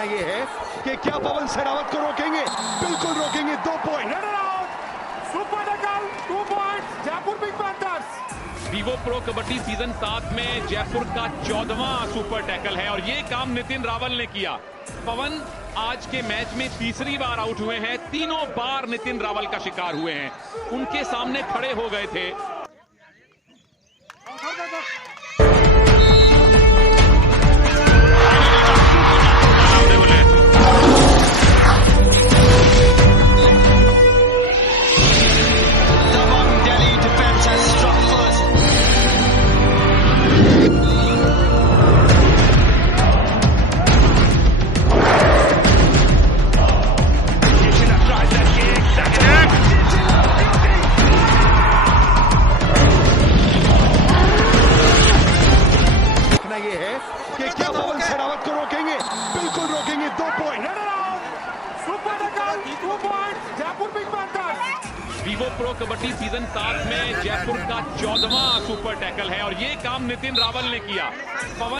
देखना यह है कि क्या पवन सहरावत को रोकेंगे। बिल्कुल रोकेंगे। 2 point. Super tackle, 2 points Jaipur pink panthers. Vivo pro kabaddi season 7 में जयपुर का 14वां सुपर टैकल है और ये काम नितिन रावल ने किया। पवन आज के मैच में तीसरी बार आउट हुए हैं, तीनों बार नितिन रावल का शिकार हुए हैं, उनके सामने खड़े हो गए थे। ये है कि क्या पवन सहरावत को रोकेंगे। बिल्कुल रोकेंगे। 2 point. Super tackle, 2 points Jaipur pink panthers. Vivo pro kabaddi season 7 में जयपुर का 14वां सुपर टैकल है और ये काम नितिन रावल ने किया। पवन